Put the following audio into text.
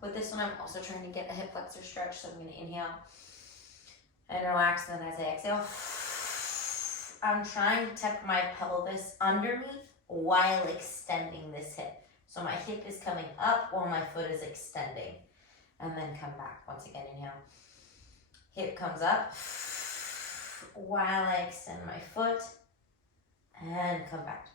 With this one, I'm also trying to get a hip flexor stretch. So I'm going to inhale and relax. And then as I exhale, I'm trying to tuck my pelvis under me while extending this hip. So my hip is coming up while my foot is extending. And then come back. Once again, inhale. Hip comes up while I extend my foot. And come back.